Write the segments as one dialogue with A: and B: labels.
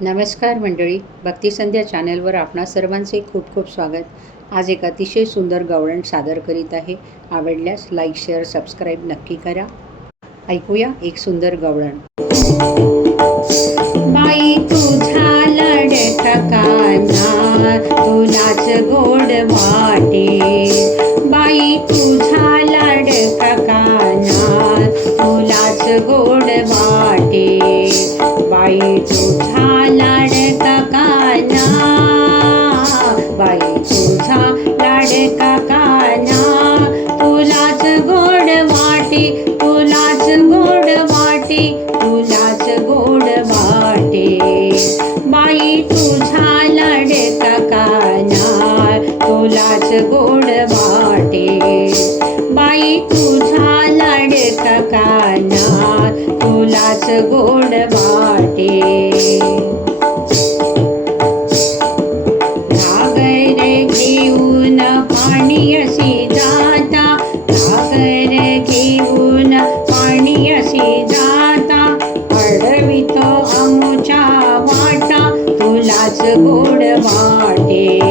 A: नमस्कार मंडळी भक्तिसंध्या चॅनलवर आपणा सर्वांचे खूप खूप स्वागत. आज एक अतिशय सुंदर गवळण सादर करीत आहे. आवडल्यास लाईक शेअर सबस्क्राईब नक्की करा. ऐकूया एक सुंदर गवळण बाई तुझा लडका काना तुलाच गोड वाटे. बाई तुझा लडका काना तुलाच गोड वाटे. बाई तुझा तुलाच गोड वाटे. बाई तुझा लाडका काना तुलाच गोड वाटे. गोड वाटे.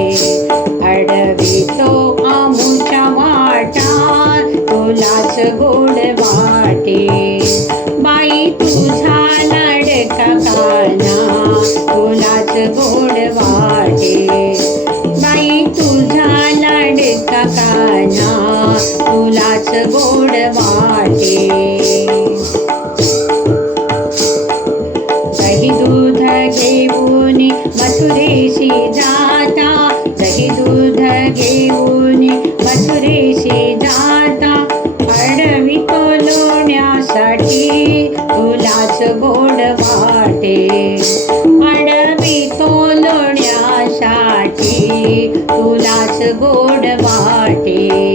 A: गोड वाटे. बाई तुझा लाडका काना तुलाच गोड वाटे. बाई तुझा लाडका काना तुलाच गोड वाटे. दही दूध घेऊन मथुरेशी जाता दही दूध घेऊन तुलाच गोड वाटे. अडवितो लोण्यासाठी तुलाच गोड वाटे.